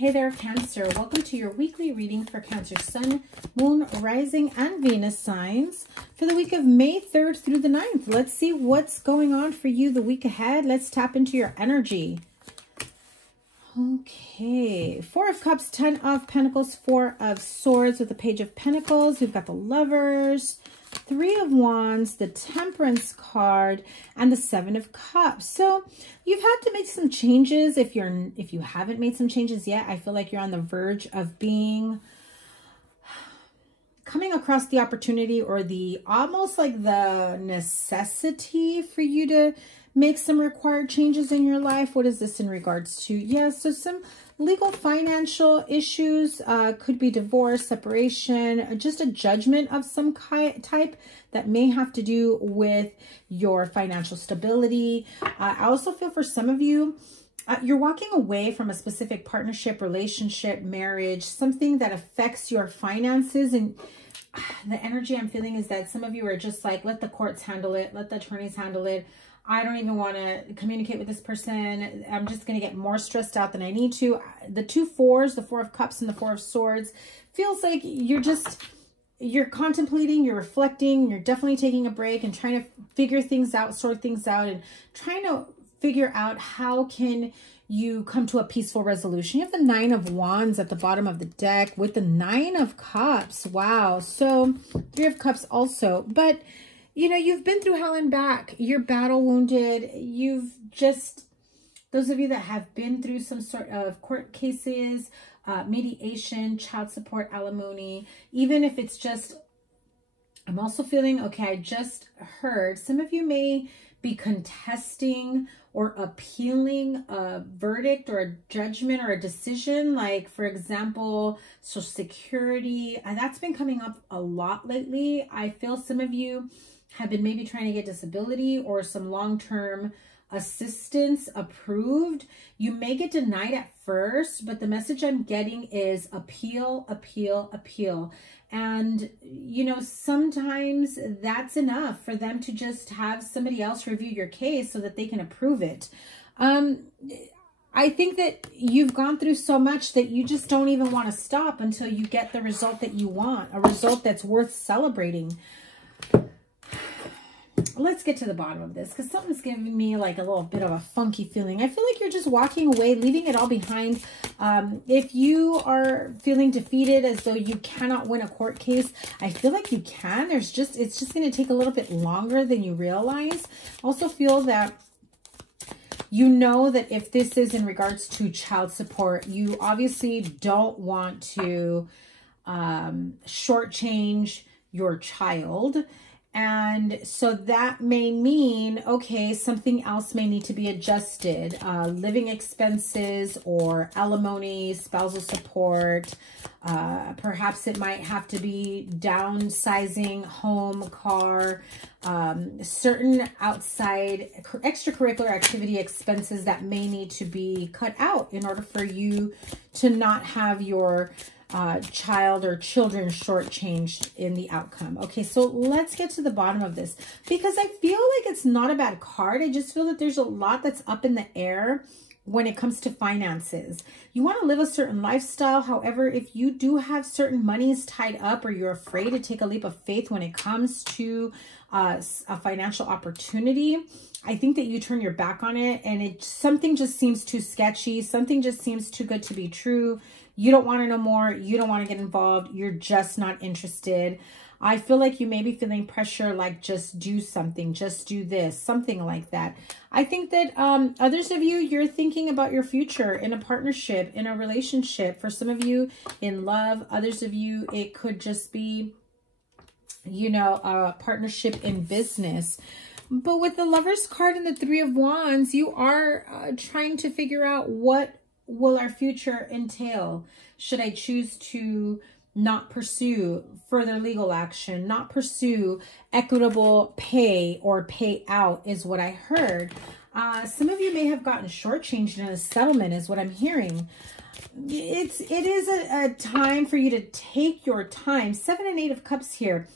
Hey there, Cancer. Welcome to your weekly reading for Cancer Sun, Moon, Rising, and Venus signs for the week of May 3rd through the 9th. Let's see what's going on for you the week ahead. Let's tap into your energy. Okay, Four of Cups, 10 of Pentacles, Four of Swords with the Page of Pentacles. We've got the Lovers, Three of Wands, the Temperance card, and the Seven of Cups. So you've had to make some changes. If you haven't made some changes yet, I feel like you're on the verge of coming across the opportunity or the almost like the necessity for you to make some required changes in your life. What is this in regards to? Yeah, so some legal financial issues, could be divorce, separation, just a judgment of some type that may have to do with your financial stability. I also feel for some of you, you're walking away from a specific partnership, relationship, marriage, something that affects your finances. And the energy I'm feeling is that some of you are just like, let the courts handle it, let the attorneys handle it. I don't even want to communicate with this person. I'm just going to get more stressed out than I need to. The two fours, the Four of Cups and the Four of Swords, feels like you're contemplating, you're reflecting, you're definitely taking a break and trying to figure things out, sort things out, and trying to figure out how can you come to a peaceful resolution. You have the Nine of Wands at the bottom of the deck with the Nine of Cups. Wow. So Three of Cups also, but you know, you've been through hell and back. You're battle wounded. Those of you that have been through some sort of court cases, mediation, child support, alimony, even if it's just, I'm also feeling, okay, I just heard some of you may be contesting or appealing a verdict or a judgment or a decision. Like, for example, Social Security. That's been coming up a lot lately. I feel some of you have been maybe trying to get disability or some long-term assistance approved. You may get denied at first, but the message I'm getting is appeal, appeal, appeal. And, you know, sometimes that's enough for them to just have somebody else review your case so that they can approve it. I think that you've gone through so much that you just don't even want to stop until you get the result that you want, a result that's worth celebrating. Let's get to the bottom of this because something's giving me like a little bit of a funky feeling. I feel like you're just walking away, leaving it all behind. If you are feeling defeated as though you cannot win a court case, I feel like you can. It's just going to take a little bit longer than you realize. Also feel that you know that if this is in regards to child support, you obviously don't want to shortchange your child. And so that may mean, okay, something else may need to be adjusted. Living expenses or alimony, spousal support. Perhaps it might have to be downsizing home, car, certain outside extracurricular activity expenses that may need to be cut out in order for you to not have your child or children shortchanged in the outcome. Okay, so let's get to the bottom of this because I feel like it's not a bad card. I just feel that there's a lot that's up in the air when it comes to finances. You want to live a certain lifestyle. However, if you do have certain monies tied up or you're afraid to take a leap of faith when it comes to a financial opportunity, I think that you turn your back on it and something just seems too sketchy. Something just seems too good to be true. You don't want to know more. You don't want to get involved. You're just not interested. I feel like you may be feeling pressure, like just do something, just do this, something like that. I think that others of you, you're thinking about your future in a partnership, in a relationship. For some of you, in love. Others of you, it could just be, you know, a partnership in business. But with the Lovers card and the Three of Wands, you are trying to figure out what will our future entail. Should I choose to not pursue further legal action, not pursue equitable pay or pay out is what I heard. Some of you may have gotten shortchanged in a settlement is what I'm hearing. It is a time for you to take your time. 7 and 8 of Cups here.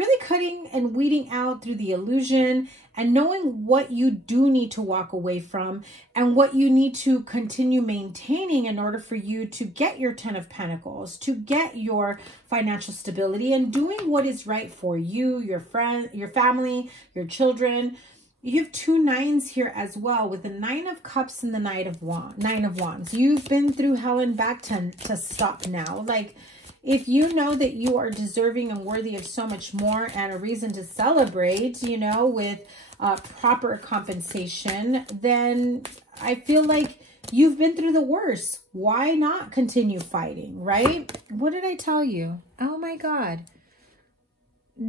really cutting and weeding out through the illusion and knowing what you do need to walk away from and what you need to continue maintaining in order for you to get your 10 of Pentacles, to get your financial stability, and doing what is right for you, your friend, your family, your children. You have 2 nines here as well, with the 9 of Cups and the 9 of Wands. You've been through hell and back to stop now. Like, if you know that you are deserving and worthy of so much more and a reason to celebrate, you know, with proper compensation, then I feel like you've been through the worst. Why not continue fighting, right? What did I tell you? Oh my God.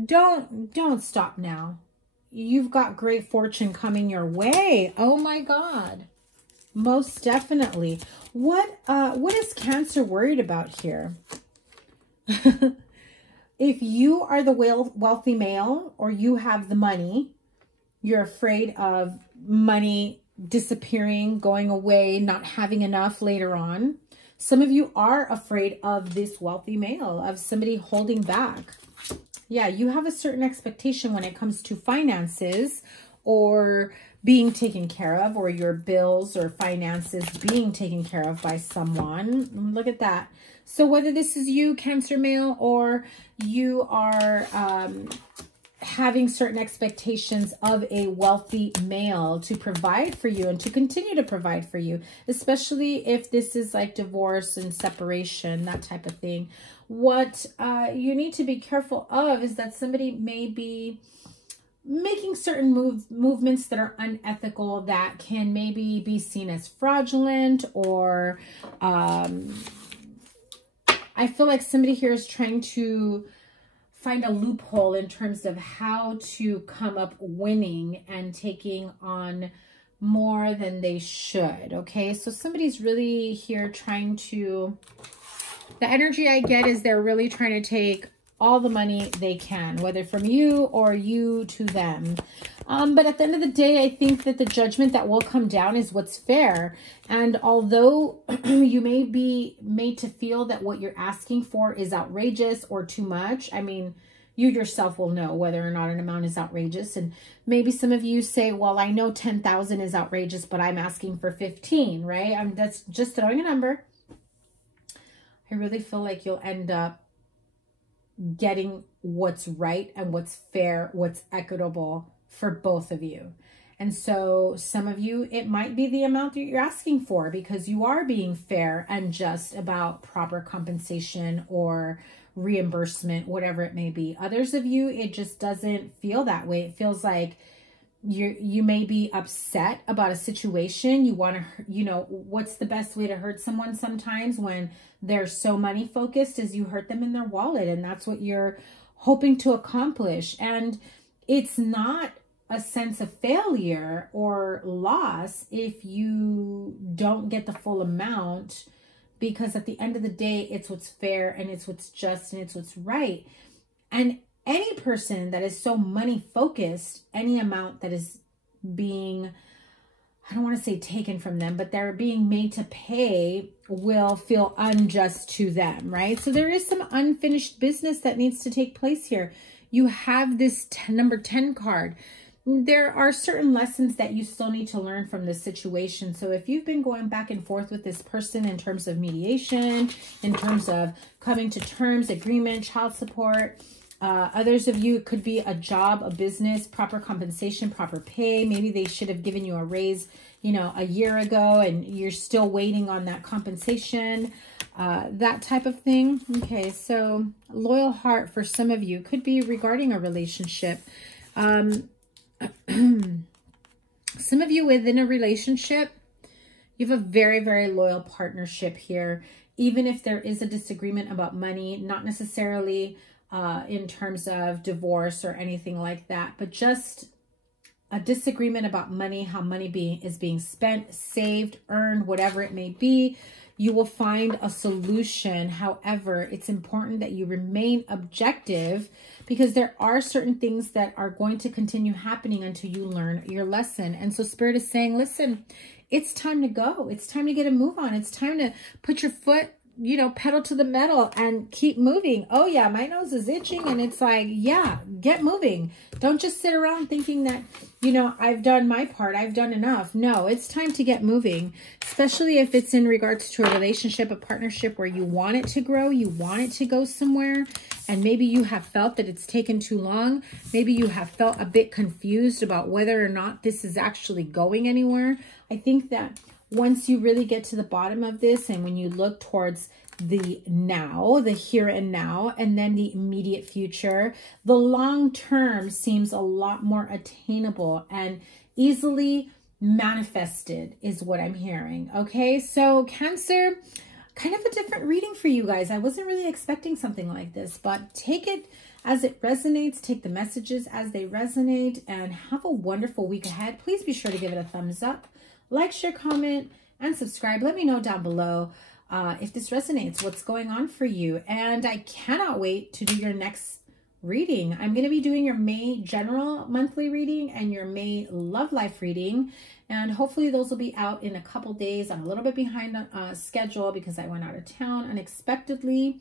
Don't stop now. You've got great fortune coming your way. Oh my God. Most definitely. What is Cancer worried about here? If you are the wealthy male, or you have the money, you're afraid of money disappearing, going away, not having enough later on. Some of you are afraid of this wealthy male, of somebody holding back. Yeah, you have a certain expectation when it comes to finances or being taken care of, or your bills or finances being taken care of by someone. Look at that. So whether this is you, Cancer male, or you are having certain expectations of a wealthy male to provide for you and to continue to provide for you, especially if this is like divorce and separation, that type of thing. What you need to be careful of is that somebody may be making certain movements that are unethical, that can maybe be seen as fraudulent, or I feel like somebody here is trying to find a loophole in terms of how to come up winning and taking on more than they should. Okay, so somebody's really here trying to, the energy I get is they're really trying to take all the money they can, whether from you or you to them. But at the end of the day, I think that the judgment that will come down is what's fair. And although you may be made to feel that what you're asking for is outrageous or too much, I mean, you yourself will know whether or not an amount is outrageous. And maybe some of you say, well, I know 10,000 is outrageous, but I'm asking for 15, right? That's just throwing a number. I really feel like you'll end up getting what's right and what's fair, what's equitable for both of you. And so some of you, it might be the amount that you're asking for because you are being fair and just about proper compensation or reimbursement, whatever it may be. Others of you, it just doesn't feel that way. It feels like you may be upset about a situation. You want to, you know, what's the best way to hurt someone sometimes when they're so money focused is you hurt them in their wallet, and that's what you're hoping to accomplish. And it's not a sense of failure or loss if you don't get the full amount, because at the end of the day, it's what's fair and it's what's just and it's what's right. And any person that is so money focused, any amount that is being, I don't want to say taken from them, but they're being made to pay will feel unjust to them, right? So there is some unfinished business that needs to take place here. You have this number 10 card. There are certain lessons that you still need to learn from this situation. So if you've been going back and forth with this person in terms of mediation, in terms of coming to terms, agreement, child support, others of you, it could be a job, a business, proper compensation, proper pay. Maybe they should have given you a raise, you know, a year ago and you're still waiting on that compensation, that type of thing. Okay, so loyal heart for some of you could be regarding a relationship. Some of you within a relationship, you have a very, very loyal partnership here. Even if there is a disagreement about money, not necessarily in terms of divorce or anything like that, but just a disagreement about money, how money is being spent, saved, earned, whatever it may be. You will find a solution. However, it's important that you remain objective, because there are certain things that are going to continue happening until you learn your lesson. And so Spirit is saying, listen, it's time to go. It's time to get a move on. It's time to put your foot you know, pedal to the metal and keep moving. Oh yeah, my nose is itching, and it's like, yeah, get moving. Don't just sit around thinking that, you know, I've done my part, I've done enough. No, it's time to get moving, especially if it's in regards to a relationship, a partnership where you want it to grow, you want it to go somewhere, and maybe you have felt that it's taken too long. Maybe you have felt a bit confused about whether or not this is actually going anywhere. I think that once you really get to the bottom of this, and when you look towards the now, the here and now, and then the immediate future, the long term seems a lot more attainable and easily manifested is what I'm hearing. Okay, so Cancer, kind of a different reading for you guys. I wasn't really expecting something like this, but take it as it resonates, take the messages as they resonate, and have a wonderful week ahead. Please be sure to give it a thumbs up. Like, share, comment, and subscribe. Let me know down below if this resonates, what's going on for you. And I cannot wait to do your next reading. I'm going to be doing your May general monthly reading and your May love life reading. And hopefully those will be out in a couple days. I'm a little bit behind schedule because I went out of town unexpectedly.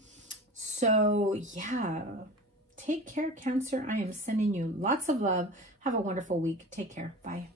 So yeah, take care, Cancer. I am sending you lots of love. Have a wonderful week. Take care. Bye.